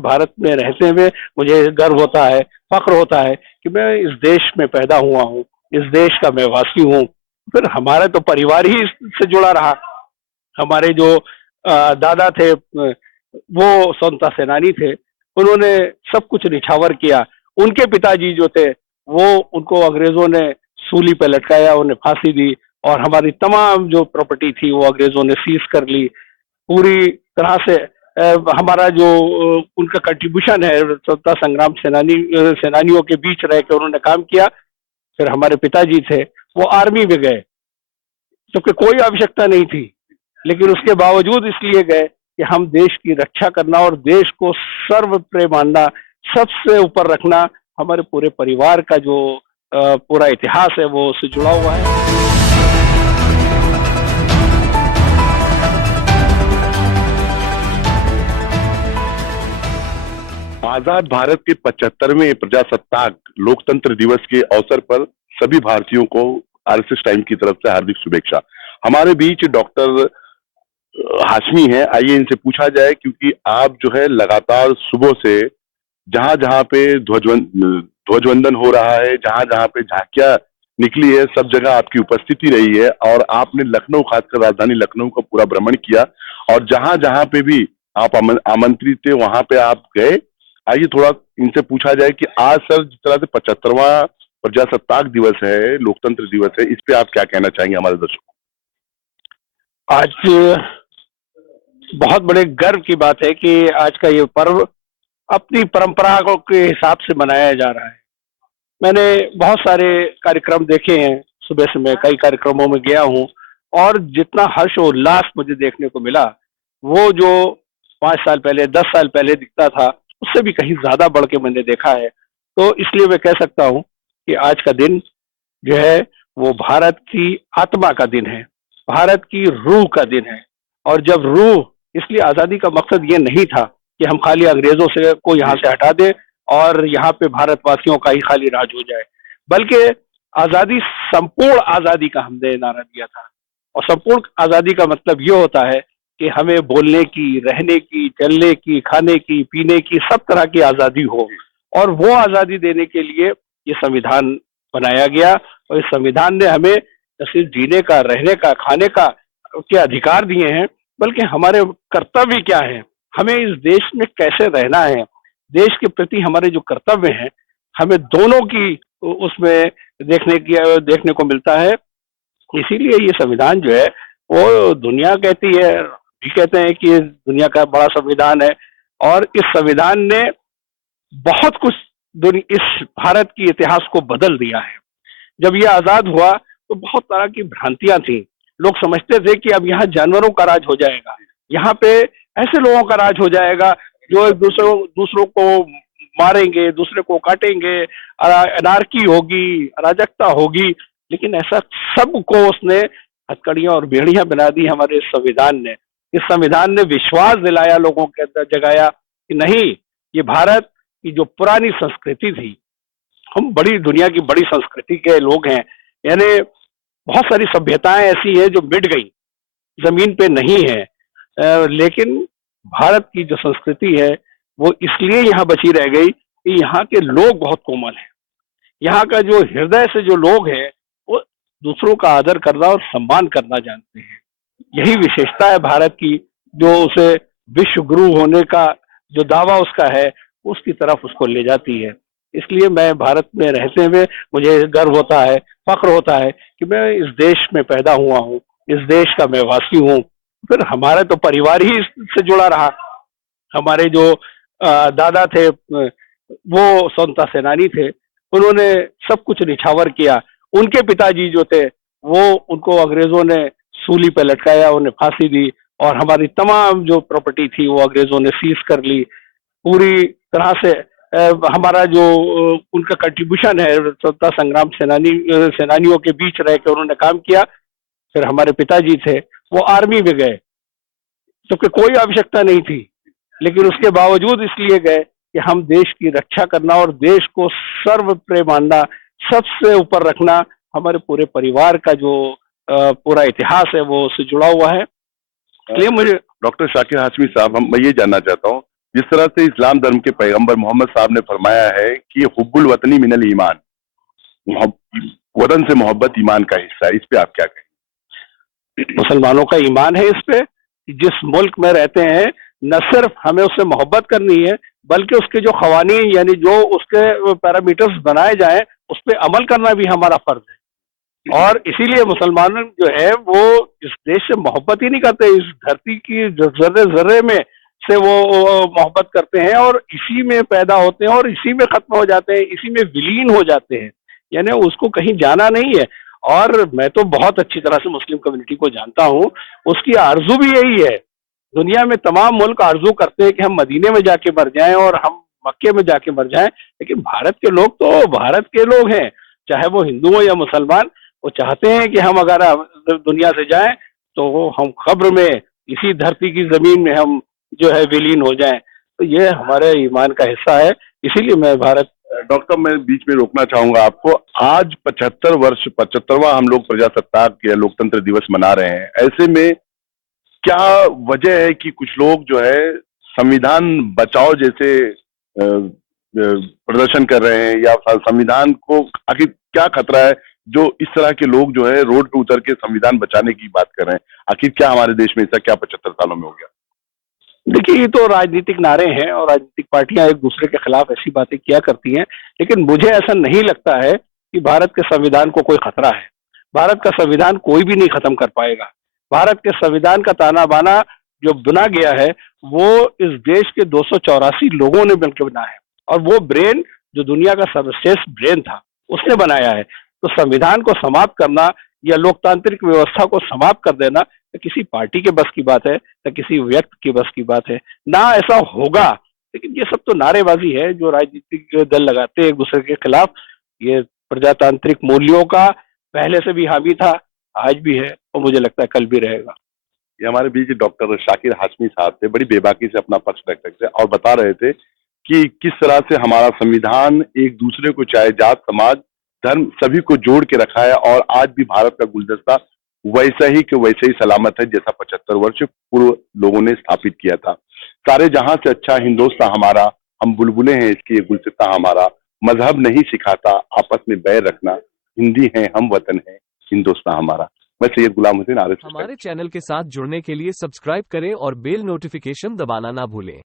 भारत में रहते हुए मुझे गर्व होता है, फक्र होता है कि मैं इस देश में पैदा हुआ हूँ, इस देश का मैं वासी हूँ। फिर हमारा तो परिवार ही इससे जुड़ा रहा। हमारे जो दादा थे वो स्वतंत्रता सेनानी थे। उन्होंने सब कुछ निछावर किया। उनके पिताजी जो थे वो उनको अंग्रेजों ने सूली पे लटकाया, उन्हें फांसी दी और हमारी तमाम जो प्रॉपर्टी थी वो अंग्रेजों ने सीज कर ली। पूरी तरह से हमारा जो उनका कंट्रीब्यूशन है स्वतंत्रता संग्राम सेनानियों के बीच रह के उन्होंने काम किया। फिर हमारे पिताजी थे वो आर्मी में गए, जबकि कोई आवश्यकता नहीं थी, लेकिन उसके बावजूद इसलिए गए कि हम देश की रक्षा करना और देश को सर्वप्रिय मानना, सबसे ऊपर रखना। हमारे पूरे परिवार का जो पूरा इतिहास है वो उससे जुड़ा हुआ है। आजाद भारत के 75वें प्रजासत्ताक लोकतंत्र दिवस के अवसर पर सभी भारतीयों को आरएसएस टाइम की तरफ से हार्दिक शुभेच्छा। हमारे बीच डॉक्टर हाशमी है, आइए इनसे पूछा जाए, क्योंकि आप जो है लगातार सुबह से जहां जहां पे ध्वजवंदन हो रहा है, जहां जहां पे झांकियां निकली है, सब जगह आपकी उपस्थिति रही है और आपने लखनऊ, खासकर राजधानी लखनऊ का पूरा भ्रमण किया और जहां जहां पे भी आप आमंत्रित थे वहां पे आप गए। आइए थोड़ा इनसे पूछा जाए कि आज सर जिस तरह से 75वां प्रजासत्ताक दिवस है, लोकतंत्र दिवस है, इस पे आप क्या कहना चाहेंगे हमारे दर्शकों को? आज बहुत बड़े गर्व की बात है कि आज का ये पर्व अपनी परंपराओं के हिसाब से मनाया जा रहा है। मैंने बहुत सारे कार्यक्रम देखे हैं, सुबह से मैं कई कार्यक्रमों में गया हूँ और जितना हर्ष और उल्लास मुझे देखने को मिला, वो जो 5 साल पहले 10 साल पहले दिखता था उससे भी कहीं ज्यादा बढ़ के मैंने देखा है। तो इसलिए मैं कह सकता हूँ कि आज का दिन जो है वो भारत की आत्मा का दिन है, भारत की रूह का दिन है। और जब रूह, इसलिए आजादी का मकसद ये नहीं था कि हम खाली अंग्रेजों से को यहाँ से हटा दें और यहाँ पे भारतवासियों का ही खाली राज हो जाए, बल्कि आजादी, संपूर्ण आजादी का हमने नारा दिया था। और संपूर्ण आजादी का मतलब ये होता है कि हमें बोलने की, रहने की, चलने की, खाने की, पीने की, सब तरह की आजादी हो। और वो आजादी देने के लिए ये संविधान बनाया गया और इस संविधान ने हमें न सिर्फ जीने का, रहने का, खाने का के अधिकार दिए हैं, बल्कि हमारे कर्तव्य क्या है, हमें इस देश में कैसे रहना है, देश के प्रति हमारे जो कर्तव्य हैं, हमें दोनों की उसमें देखने को मिलता है। इसीलिए ये संविधान जो है वो दुनिया कहती है, भी कहते हैं कि ये दुनिया का बड़ा संविधान है। और इस संविधान ने बहुत कुछ इस भारत की इतिहास को बदल दिया है। जब ये आजाद हुआ तो बहुत तरह की भ्रांतियां थी। लोग समझते थे कि अब यहाँ जानवरों का राज हो जाएगा, यहाँ पे ऐसे लोगों का राज हो जाएगा जो एक दूसरों को मारेंगे, दूसरे को काटेंगे, अनारकी होगी, अराजकता होगी। लेकिन ऐसा सबको उसने हथकड़ियां और बेड़ियां बना दी हमारे संविधान ने। इस संविधान ने विश्वास दिलाया लोगों के अंदर, जगाया कि नहीं, ये भारत की जो पुरानी संस्कृति थी, हम बड़ी दुनिया की बड़ी संस्कृति के लोग हैं, यानी बहुत सारी सभ्यताएं ऐसी हैं जो मिट गई, जमीन पे नहीं है। लेकिन भारत की जो संस्कृति है वो इसलिए यहाँ बची रह गई कि यहाँ के लोग बहुत कोमल हैं। यहाँ का जो हृदय से जो लोग हैं वो दूसरों का आदर करना और सम्मान करना जानते हैं। यही विशेषता है भारत की, जो उसे विश्व गुरु होने का जो दावा उसका है उसकी तरफ उसको ले जाती है। इसलिए मैं भारत में रहते हुए मुझे गर्व होता है, फक्र होता है कि मैं इस देश में पैदा हुआ हूँ, इस देश का मैं वासी हूँ। फिर हमारा तो परिवार ही इससे जुड़ा रहा। हमारे जो दादा थे वो स्वतंत्रता सेनानी थे। उन्होंने सब कुछ निछावर किया। उनके पिताजी जो थे वो उनको अंग्रेजों ने सूली पे लटकाया, उन्हें फांसी दी और हमारी तमाम जो प्रॉपर्टी थी वो अंग्रेजों ने सीज कर ली। पूरी तरह से हमारा जो उनका कंट्रीब्यूशन है स्वतंत्रता संग्राम सेनानियों के बीच रह के उन्होंने काम किया। फिर हमारे पिताजी थे वो आर्मी में गए, जबकि कोई आवश्यकता नहीं थी, लेकिन उसके बावजूद इसलिए गए कि हम देश की रक्षा करना और देश को सर्वप्रिय मानना, सबसे ऊपर रखना। हमारे पूरे परिवार का जो पूरा इतिहास है वो उससे जुड़ा हुआ है। इसलिए मुझे डॉक्टर शाकिर हाशमी साहब, मैं ये जानना चाहता हूँ जिस तरह से इस्लाम धर्म के पैगंबर मोहम्मद साहब ने फरमाया है कि हुब्बुल वतनी मिनल ईमान, वतन से मोहब्बत ईमान का हिस्सा है, इस पे आप क्या कहें? मुसलमानों का ईमान है इस पे कि जिस मुल्क में रहते हैं न सिर्फ हमें उससे मोहब्बत करनी है बल्कि उसके जो खवानीन यानी जो उसके पैरामीटर्स बनाए जाएं उस पर अमल करना भी हमारा फर्ज है। और इसीलिए मुसलमान जो है वो इस देश से मोहब्बत ही नहीं करते, इस धरती की जर्रे जर्रे में से वो मोहब्बत करते हैं और इसी में पैदा होते हैं और इसी में खत्म हो जाते हैं, इसी में विलीन हो जाते हैं, यानी उसको कहीं जाना नहीं है। और मैं तो बहुत अच्छी तरह से मुस्लिम कम्युनिटी को जानता हूँ, उसकी आरजू भी यही है। दुनिया में तमाम मुल्क आरजू करते हैं कि हम मदीने में जाके मर जाएं और हम मक्के में जाके मर जाएं, लेकिन भारत के लोग तो भारत के लोग हैं, चाहे वो हिंदू हो या मुसलमान, वो चाहते हैं कि हम अगर दुनिया से जाएं तो हम कब्र में इसी धरती की जमीन में हम जो है विलीन हो जाएं। तो ये हमारे ईमान का हिस्सा है, इसीलिए मैं भारत। डॉक्टर, मैं बीच में रोकना चाहूंगा आपको। आज 75वां हम लोग प्रजासत्ताक या लोकतंत्र दिवस मना रहे हैं। ऐसे में क्या वजह है कि कुछ लोग जो है संविधान बचाओ जैसे प्रदर्शन कर रहे हैं, या संविधान को आखिर क्या खतरा है जो इस तरह के लोग जो है रोड पे उतर के संविधान बचाने की बात कर रहे हैं? आखिर क्या हमारे देश में ऐसा क्या 75 सालों में हो गया? देखिए, ये तो राजनीतिक नारे हैं और राजनीतिक पार्टियां एक दूसरे के खिलाफ ऐसी बातें किया करती हैं, लेकिन मुझे ऐसा नहीं लगता है कि भारत के संविधान को कोई खतरा है। भारत का संविधान कोई भी नहीं खत्म कर पाएगा। भारत के संविधान का ताना बाना जो बुना गया है वो इस देश के 284 लोगों ने मिलकर बना है, और वो ब्रेन जो दुनिया का सर्वश्रेष्ठ ब्रेन था उसने बनाया है। तो संविधान को समाप्त करना या लोकतांत्रिक व्यवस्था को समाप्त कर देना न किसी पार्टी के बस की बात है, न किसी व्यक्ति के बस की बात है, ना ऐसा होगा। लेकिन ये सब तो नारेबाजी है जो राजनीतिक दल लगाते हैं एक दूसरे के खिलाफ। ये प्रजातांत्रिक मूल्यों का पहले से भी हामी था, आज भी है और मुझे लगता है कल भी रहेगा। ये हमारे बीच डॉक्टर शाकिर हाशमी साहब थे, बड़ी बेबाकी से अपना पक्ष रख रहे थे और बता रहे थे कि किस तरह से हमारा संविधान एक दूसरे को, चाहे जात, समाज, धर्म, सभी को जोड़ के रखा है और आज भी भारत का गुलदस्ता वैसा ही कि वैसे ही सलामत है जैसा 75 वर्ष पूर्व लोगों ने स्थापित किया था। सारे जहां से अच्छा हिंदुस्तान हमारा, हम बुलबुले हैं इसकी, ये गुलसिता हमारा, मजहब नहीं सिखाता आपस में बैर रखना, हिंदी है हम, वतन है हिंदुस्तान हमारा। मैं सैयद गुलाम हुसैन, RSS। हमारे चैनल के साथ जुड़ने के लिए सब्सक्राइब करें और बेल नोटिफिकेशन दबाना ना भूलें।